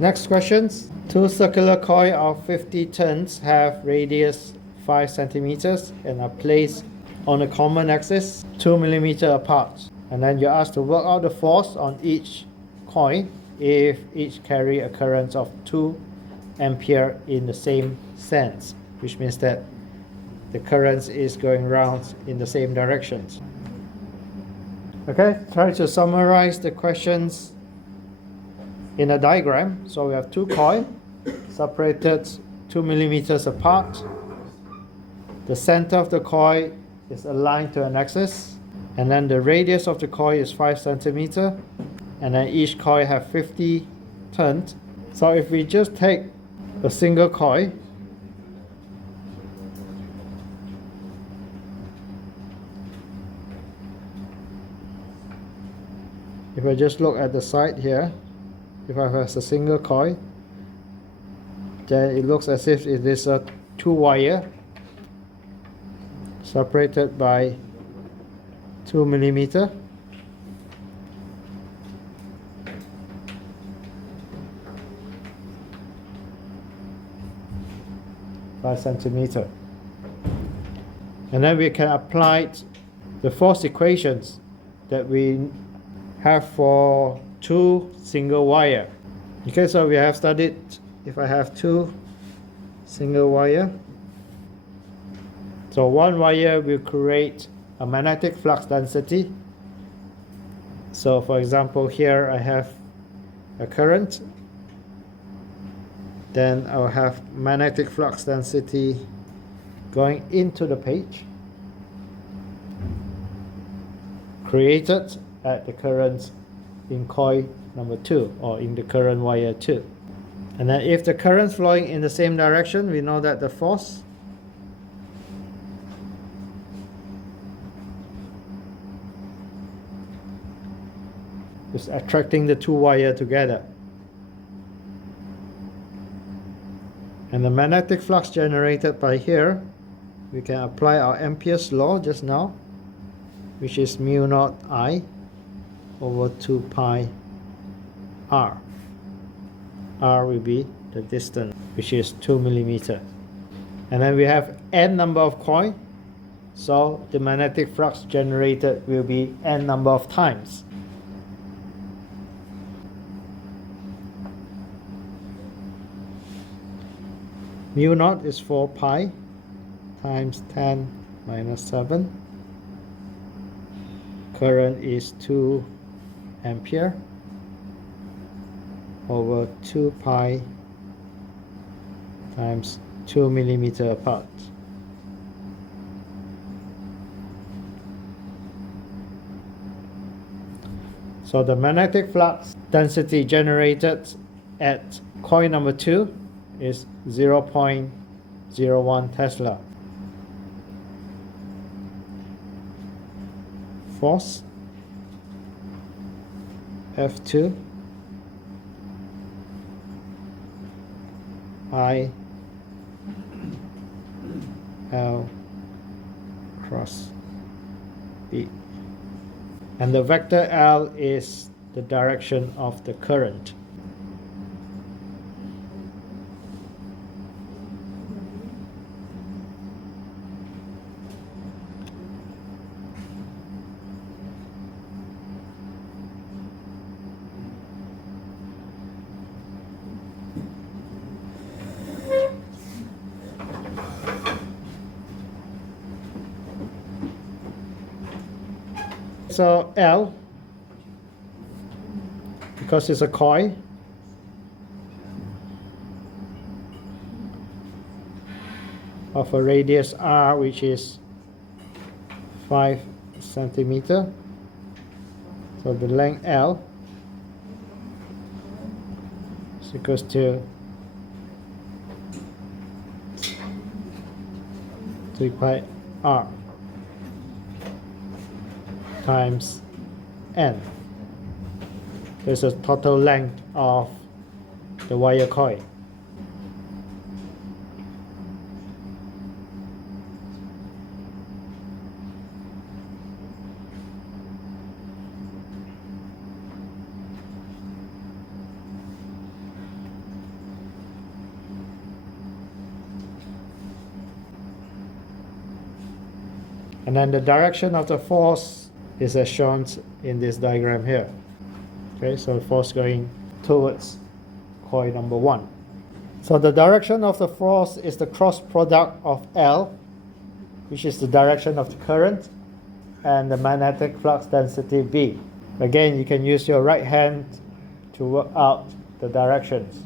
Next questions. Two circular coils of 50 turns have radius 5 centimeters and are placed on a common axis 2 millimeters apart. And then you're asked to work out the force on each coil if each carry a current of 2 ampere in the same sense, which means that the current is going round in the same directions. Okay, try to summarize the questions in a diagram. So we have two coils separated 2 millimeters apart. The center of the coil is aligned to an axis, and then the radius of the coil is 5 centimeters, and then each coil have 50 turns. So if we just take a single coil, if I just look at the side here, if I have a single coil, then it looks as if it is a 2-wire separated by 2 millimeters. Five centimeters. And then we can apply the force equations that we have for two single wire. Okay, so we have studied if I have two single wire. So one wire will create a magnetic flux density. So for example, here I have a current. Then I'll have magnetic flux density going into the page, created at the current in coil number 2 or in the current wire 2. And then if the current is flowing in the same direction, we know that the force is attracting the two wires together. And the magnetic flux generated by here, we can apply our Ampere's law just now, which is mu naught I over 2 pi r. R will be the distance, which is 2 millimeters. And then we have n number of coils, so the magnetic flux generated will be n number of times. Mu naught is 4 pi times 10 minus 7. Current is 2 ampere over 2 pi times 2 millimeters apart. So the magnetic flux density generated at coil number 2 is 0.01 Tesla. Force F2 I L cross B, and the vector L is the direction of the current. So L, because it's a coil, of a radius R, which is 5 centimeters. So the length L is equals to 3 pi R times N. There's a total length of the wire coil. And then the direction of the force is as shown in this diagram here. Okay, so force going towards coil number 1. So the direction of the force is the cross product of L, which is the direction of the current, and the magnetic flux density B. Again, you can use your right hand to work out the directions.